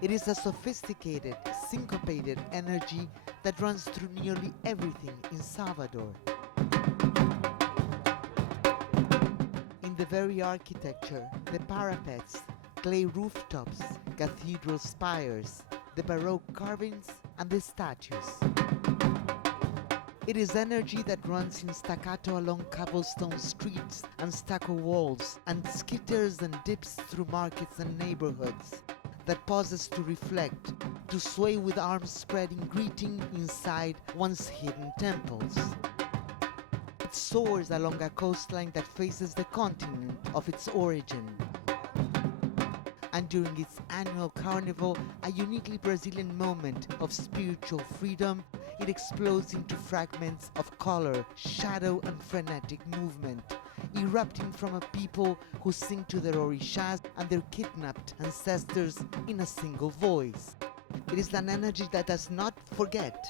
It is a sophisticated, syncopated energy that runs through nearly everything in Salvador. In the very architecture, the parapets, clay rooftops, cathedral spires, the Baroque carvings, and the statues. It is energy that runs in staccato along cobblestone streets and stucco walls, and skitters and dips through markets and neighborhoods, that pauses to reflect, to sway with arms spread in greeting inside once hidden temples. It soars along a coastline that faces the continent of its origin. And during its annual Carnival, a uniquely Brazilian moment of spiritual freedom, it explodes into fragments of color, shadow, and frenetic movement, erupting from a people who sing to their orishas and their kidnapped ancestors in a single voice. It is an energy that does not forget,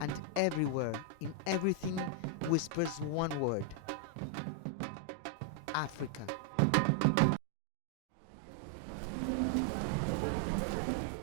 and everywhere, in everything, whispers one word: Africa.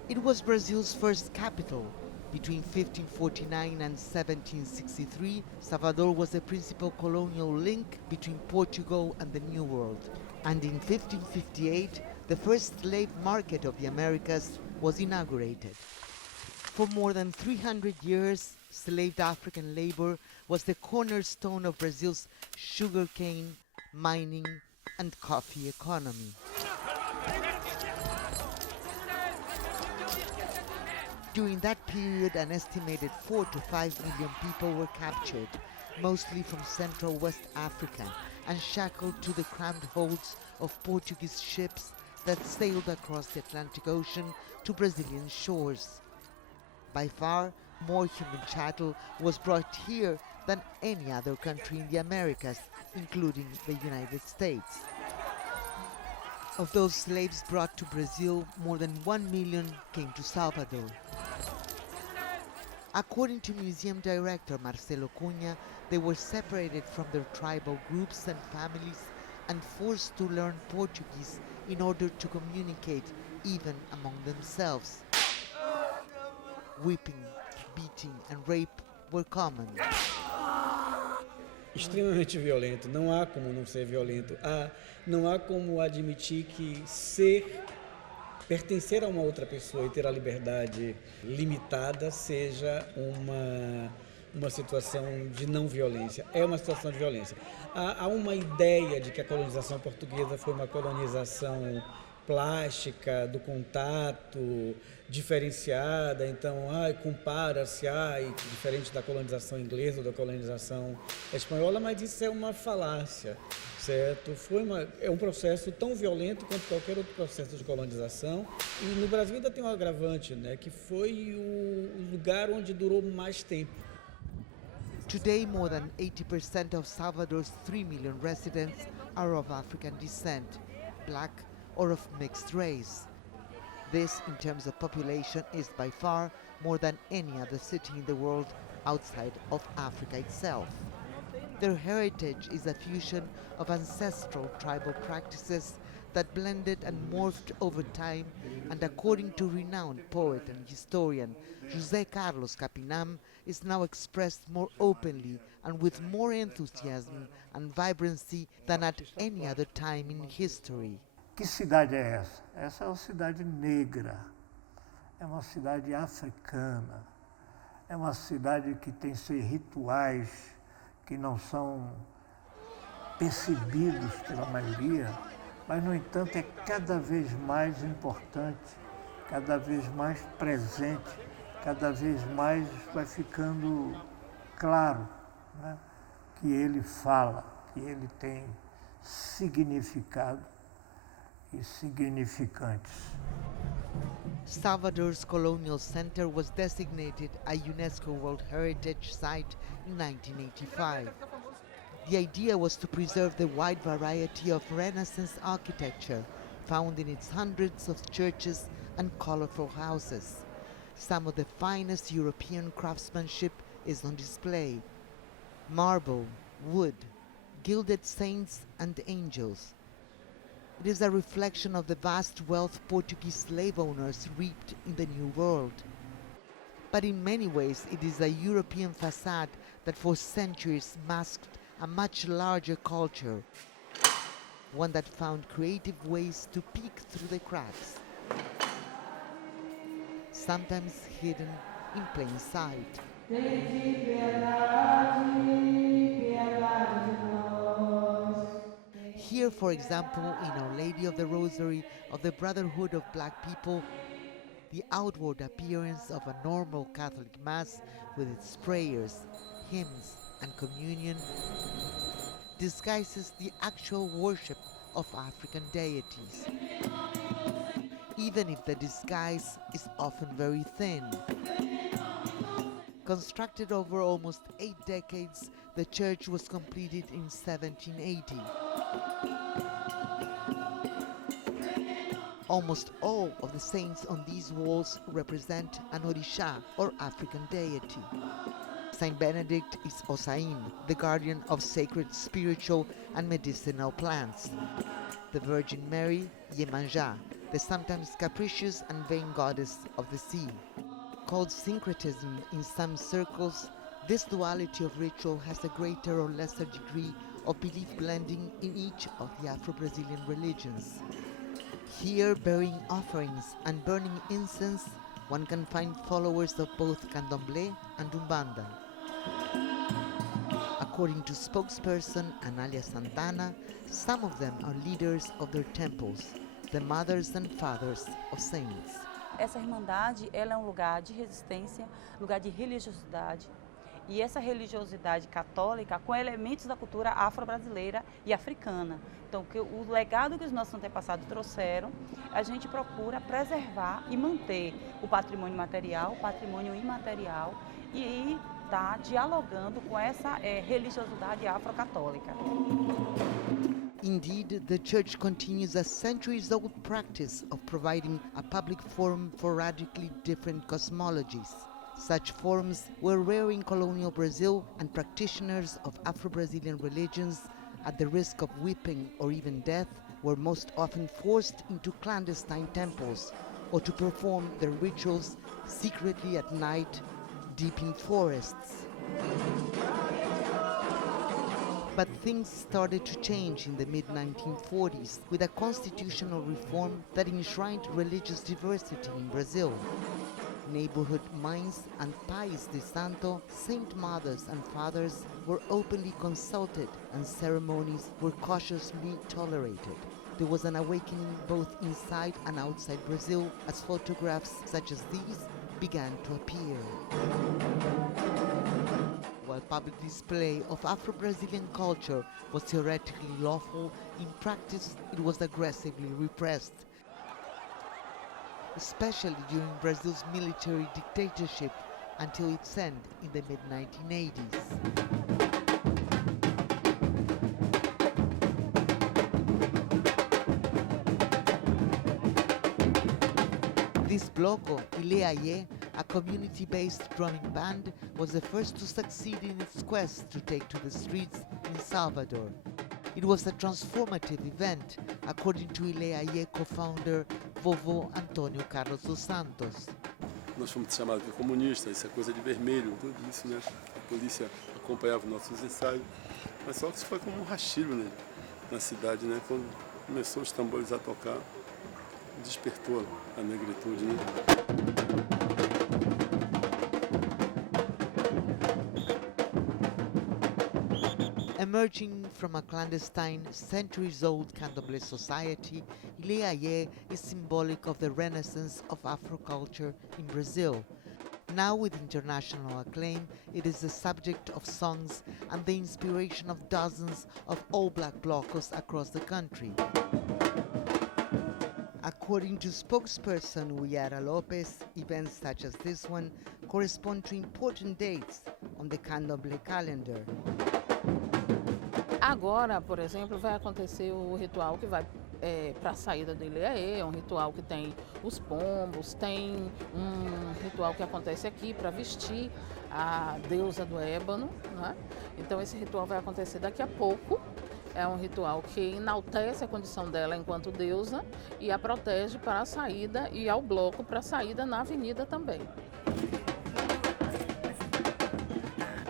It was Brazil's first capital. Between 1549 and 1763, Salvador was the principal colonial link between Portugal and the New World. And in 1558, the first slave market of the Americas was inaugurated. For more than 300 years, enslaved African labor was the cornerstone of Brazil's sugarcane, mining, and coffee economy. During that period, an estimated 4 to 5 million people were captured, mostly from Central West Africa, and shackled to the crammed holds of Portuguese ships that sailed across the Atlantic Ocean to Brazilian shores. By far, more human chattel was brought here than any other country in the Americas, including the United States. Of those slaves brought to Brazil, more than 1 million came to Salvador. According to museum director Marcelo Cunha, they were separated from their tribal groups and families and forced to learn Portuguese in order to communicate even among themselves. Whipping, beating, and rape were common. Extremamente violento, não há como não ser violento, não há como admitir que pertencer a uma outra pessoa e ter a liberdade limitada seja uma situação de não violência. É uma situação de violência. Há uma ideia de que a colonização portuguesa foi uma colonização plástica, do contato, diferenciada, então compara-se diferente da colonização inglesa ou da colonização espanhola, mas isso é uma falácia, certo? É um processo tão violento quanto qualquer outro processo de colonização, e no Brasil ainda tem um agravante, né, que foi o lugar onde durou mais tempo. Today, more than 80% of Salvador's 3 million residents are of African descent, black or of mixed race. This, in terms of population, is by far more than any other city in the world outside of Africa itself. Their heritage is a fusion of ancestral tribal practices that blended and morphed over time, and according to renowned poet and historian José Carlos Capinam, is now expressed more openly and with more enthusiasm and vibrancy than at any other time in history. Que cidade é essa? Essa é uma cidade negra, é uma cidade africana, é uma cidade que tem seus rituais que não são percebidos pela maioria, mas, no entanto, é cada vez mais importante, cada vez mais presente, cada vez mais vai ficando claro, né, que ele fala, que ele tem significado e significantes. Salvador's colonial center was designated a UNESCO World Heritage Site in 1985. The idea was to preserve the wide variety of Renaissance architecture found in its hundreds of churches and colorful houses. Some of the finest European craftsmanship is on display. Marble, wood, gilded saints and angels. It is a reflection of the vast wealth Portuguese slave owners reaped in the New World. But in many ways, it is a European facade that for centuries masked a much larger culture, one that found creative ways to peek through the cracks, sometimes hidden in plain sight. Here, for example, in Our Lady of the Rosary of the Brotherhood of Black People, the outward appearance of a normal Catholic Mass with its prayers, hymns, and communion disguises the actual worship of African deities, even if the disguise is often very thin. Constructed over almost 8 decades, the church was completed in 1780. Almost all of the saints on these walls represent an Orisha or African deity. Saint Benedict is Osain, the guardian of sacred spiritual and medicinal plants. The Virgin Mary, Iemanjá, the sometimes capricious and vain goddess of the sea. Called syncretism in some circles, this duality of ritual has a greater or lesser degree of belief blending in each of the Afro-Brazilian religions. Here, bearing offerings and burning incense, one can find followers of both Candomblé and Umbanda. According to spokesperson Analia Santana, some of them are leaders of their temples, the mothers and fathers of saints. Essa irmandade, ela é um lugar de resistência, lugar de religiosidade. E essa religiosidade católica com elementos da cultura afro-brasileira e africana. Então, o legado que os nossos antepassados trouxeram, a gente procura preservar e manter o patrimônio material, o patrimônio imaterial e está dialogando com essa religiosidade afro-católica. Indeed, the Church continues a centuries-old practice of providing a public forum for radically different cosmologies. Such forums were rare in colonial Brazil, and practitioners of Afro-Brazilian religions, at the risk of whipping or even death, were most often forced into clandestine temples or to perform their rituals secretly at night, deep in forests. But things started to change in the mid-1940s with a constitutional reform that enshrined religious diversity in Brazil. Neighborhood mines and pais de santo, saint mothers and fathers, were openly consulted and ceremonies were cautiously tolerated. There was an awakening both inside and outside Brazil as photographs such as these began to appear. While public display of Afro-Brazilian culture was theoretically lawful, in practice it was aggressively repressed, especially during Brazil's military dictatorship until its end in the mid-1980s. This bloco, Ileaie, a community-based drumming band, was the first to succeed in its quest to take to the streets in Salvador. It was a transformative event, according to Ileaie co-founder Vovô Antônio Carlos dos Santos. Nós fomos chamados de comunistas, isso é coisa de vermelho, tudo isso, né? A polícia acompanhava nossos ensaios, mas só que isso foi como um rastilho, né? Na cidade, né? Quando começou os tambores a tocar, despertou a negritude, né? Emerging from a clandestine, centuries-old Candomblé society, Ileaie is symbolic of the renaissance of Afro-culture in Brazil. Now with international acclaim, it is the subject of songs and the inspiration of dozens of all-black blocos across the country. According to spokesperson Uyara Lopez, events such as this one correspond to important dates on the Candomblé calendar. Agora, por exemplo, vai acontecer o ritual que vai para a saída do Ileaie, é um ritual que tem os pombos, tem um ritual que acontece aqui para vestir a deusa do ébano, né? Então esse ritual vai acontecer daqui a pouco É um ritual que enaltece a condição dela enquanto deusa e a protege para a saída e ao bloco para a saída na avenida também.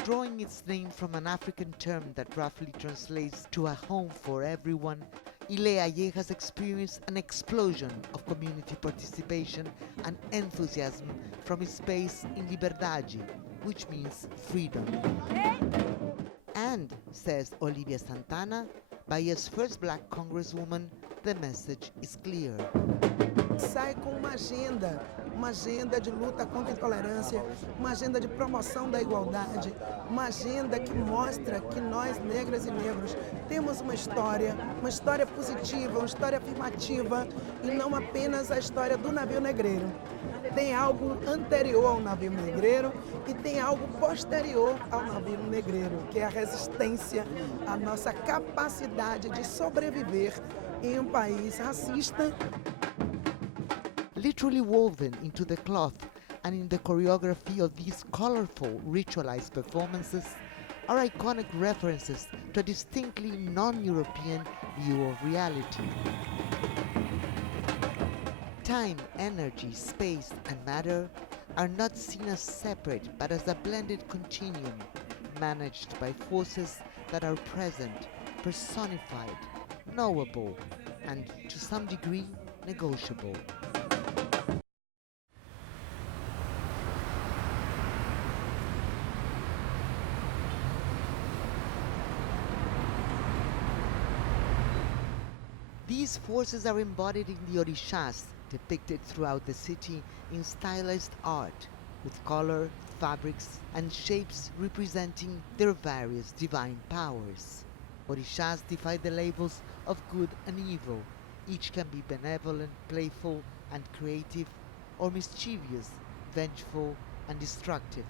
Drawing its name from an African term that roughly translates to a home for everyone, Ileaye has experienced an explosion of community participation and enthusiasm from its base in Liberdade, which means freedom. And, says Olivia Santana, Bahia's first black congresswoman, the message is clear. Sai com uma agenda de luta contra a intolerância, uma agenda de promoção da igualdade, uma agenda que mostra que nós, negras e negros, temos uma história positiva, uma história afirmativa e não apenas a história do navio negreiro. Tem algo anterior ao navio negreiro e tem algo posterior ao navio negreiro, que é a resistência, a nossa capacidade de sobreviver em um país racista. Literally woven into the cloth and in the choreography of these colorful, ritualized performances are iconic references to a distinctly non-European view of reality. Time, energy, space, and matter are not seen as separate but as a blended continuum, managed by forces that are present, personified, knowable, and to some degree negotiable. These forces are embodied in the orishas, depicted throughout the city in stylized art, with color, fabrics, and shapes representing their various divine powers. Orishas defy the labels of good and evil. Each can be benevolent, playful, and creative, or mischievous, vengeful, and destructive.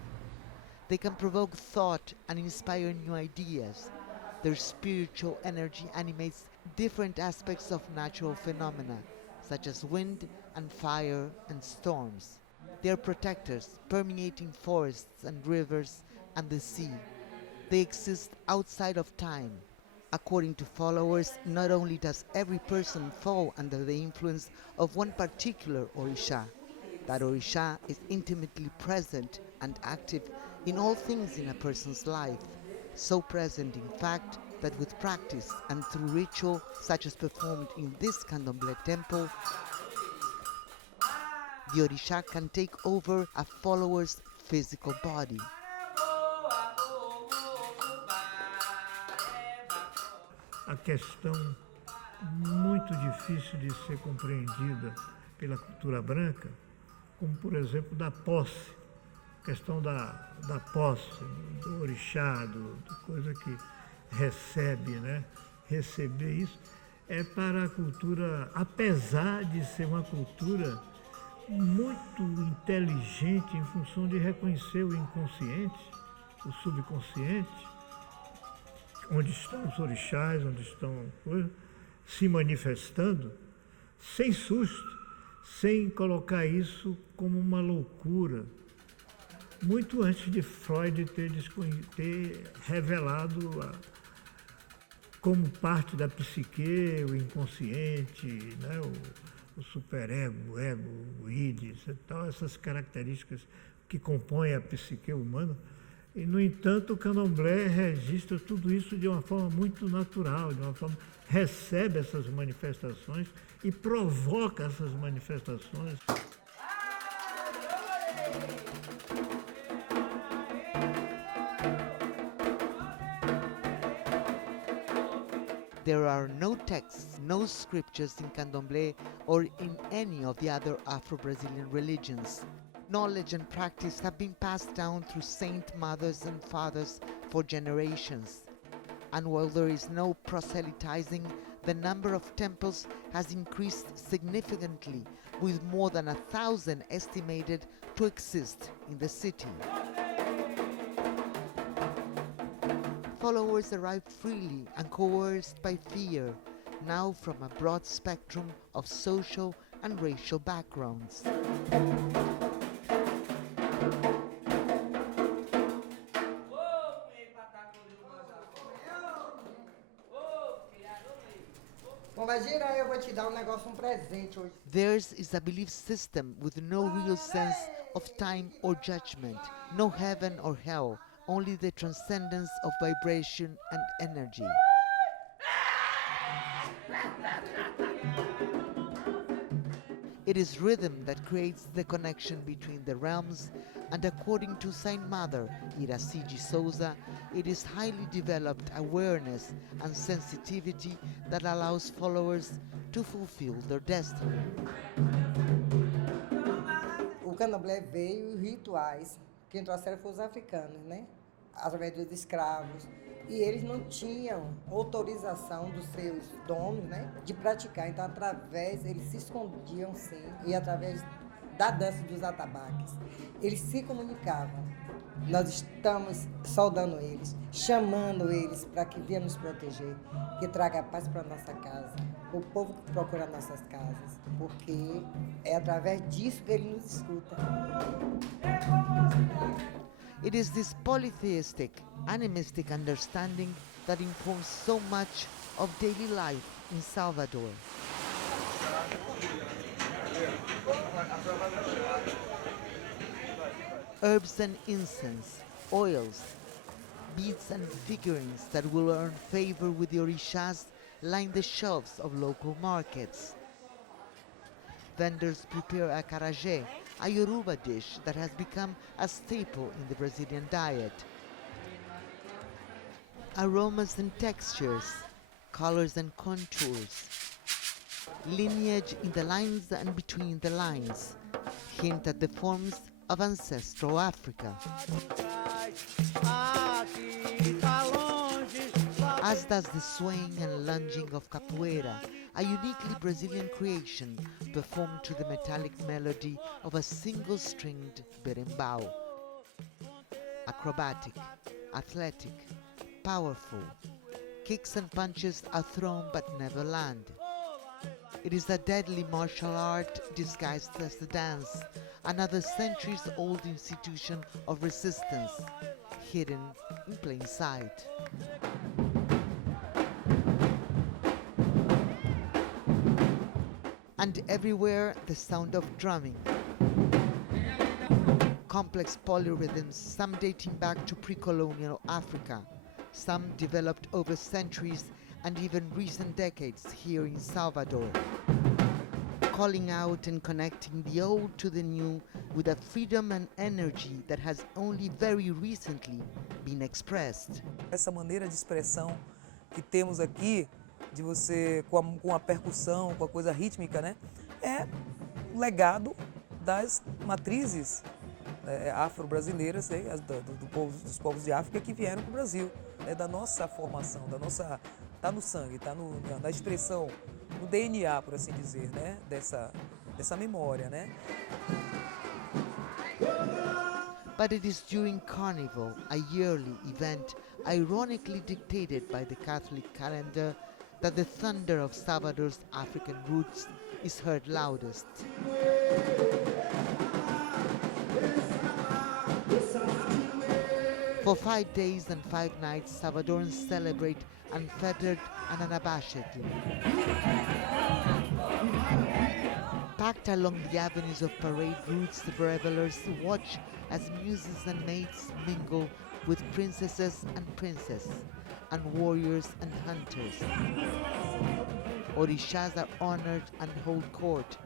They can provoke thought and inspire new ideas. Their spiritual energy animates different aspects of natural phenomena, such as wind and fire and storms. They are protectors, permeating forests and rivers and the sea. They exist outside of time. According to followers, not only does every person fall under the influence of one particular orisha, that orisha is intimately present and active in all things in a person's life, so present in fact that with practice and through ritual such as performed in this Candomblé temple, the orisha can take over a follower's physical body. A questão muito difícil de ser compreendida pela cultura branca, como por exemplo da posse, a questão da posse, do orixá, do coisa que recebe, né? Receber isso é para a cultura, apesar de ser uma cultura muito inteligente em função de reconhecer o inconsciente, o subconsciente, onde estão os orixás, onde estão coisas, se manifestando, sem susto, sem colocar isso como uma loucura. Muito antes de Freud ter revelado como parte da psique, o inconsciente, né, o superego, o ego, o id, tal, essas características que compõem a psique humana. E, no entanto, o candomblé registra tudo isso de uma forma muito natural, de uma forma recebe essas manifestações e provoca essas manifestações. There are no texts, no scriptures in Candomblé or in any of the other Afro-Brazilian religions. Knowledge and practice have been passed down through saint mothers and fathers for generations. And while there is no proselytizing, the number of temples has increased significantly, with more than 1,000 estimated to exist in the city. Followers arrive freely, uncoerced by fear, now from a broad spectrum of social and racial backgrounds. Bom, vai girar, eu vou te dar negócio, presente hoje. Theirs is a belief system with no real sense of time or judgment, no heaven or hell, only the transcendence of vibration and energy. It is rhythm that creates the connection between the realms, and according to Saint Mother Iracide Souza, it is highly developed awareness and sensitivity that allows followers to fulfill their destiny. O candomblé veio, os rituais, quem trouxeram foram os africanos, né? Através dos escravos. E eles não tinham autorização dos seus donos, né, de praticar. Então, eles se escondiam, sim, e através da dança dos atabaques, eles se comunicavam. Nós estamos saudando eles, chamando eles para que venham nos proteger, que traga paz para a nossa casa, o povo que procura nossas casas, porque é através disso que ele nos escuta. It is this polytheistic, animistic understanding that informs so much of daily life in Salvador. Herbs and incense, oils, beads and figurines that will earn favor with the orishas line the shelves of local markets. Vendors prepare acarajé, a Yoruba dish that has become a staple in the Brazilian diet. Aromas and textures, colors and contours, lineage in the lines and between the lines hint at the forms of ancestral Africa. As does the swaying and lunging of capoeira, a uniquely Brazilian creation performed to the metallic melody of a single-stringed berimbau. Acrobatic, athletic, powerful, kicks and punches are thrown but never land. It is a deadly martial art disguised as a dance, another centuries-old institution of resistance, hidden in plain sight. And everywhere the sound of drumming. Complex polyrhythms, some dating back to pre-colonial Africa, some developed over centuries and even recent decades here in Salvador, calling out and connecting the old to the new with a freedom and energy that has only very recently been expressed. Essa maneira de expressão que temos aqui, de você com a percussão, com a coisa rítmica, né? É o legado das matrizes afro-brasileiras, né? Dos povos de África que vieram para o Brasil, né? Da nossa formação, tá no sangue, tá na expressão, no DNA, por assim dizer, né? Dessa memória, né? But it is during Carnival, a yearly event ironically dictated by the Catholic calendar, that the thunder of Salvador's African roots is heard loudest. For 5 days and 5 nights, Salvadorans celebrate unfettered and unabashedly. Packed along the avenues of parade routes, the revelers watch as muses and maids mingle with princesses and princes, and warriors and hunters. Orishas are honored and hold court,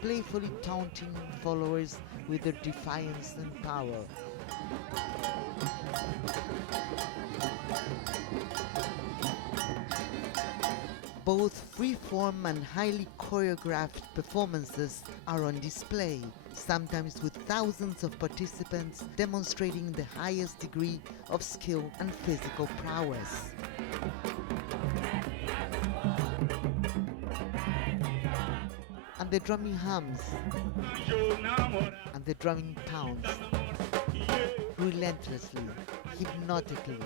playfully taunting followers with their defiance and power. Both free-form and highly choreographed performances are on display, sometimes with thousands of participants demonstrating the highest degree of skill and physical prowess. And the drumming hums, and the drumming pounds, relentlessly, hypnotically.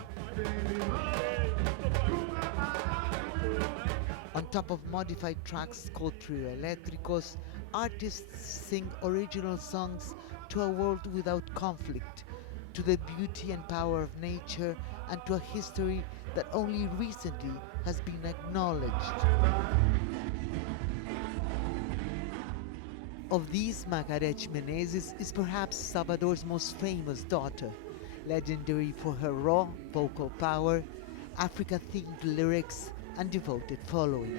On top of modified tracks called trio eléctricos, artists sing original songs to a world without conflict, to the beauty and power of nature, and to a history that only recently has been acknowledged. Of these, Margareth Menezes is perhaps Salvador's most famous daughter, legendary for her raw vocal power, Africa-themed lyrics, and devoted following.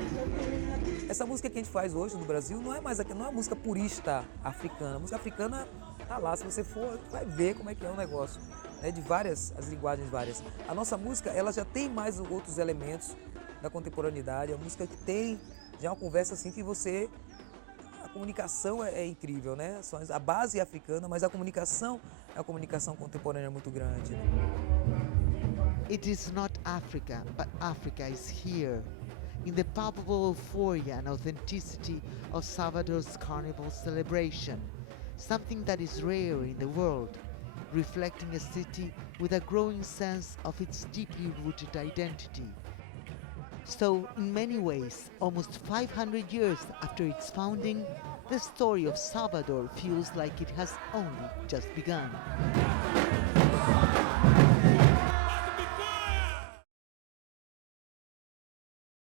Essa música que a gente faz hoje no Brasil não é mais não é uma música purista africana. A música africana tá lá, se você for, vai ver como é que é o negócio, né? De várias, as linguagens várias. A nossa música, ela já tem mais outros elementos da contemporaneidade. É uma música que tem já uma conversa assim que você... A comunicação é incrível, né? A base é africana, mas a comunicação é uma comunicação contemporânea muito grande. It is not Africa, but Africa is here, in the palpable euphoria and authenticity of Salvador's Carnival celebration, something that is rare in the world, reflecting a city with a growing sense of its deeply rooted identity. So, in many ways, almost 500 years after its founding, the story of Salvador feels like it has only just begun.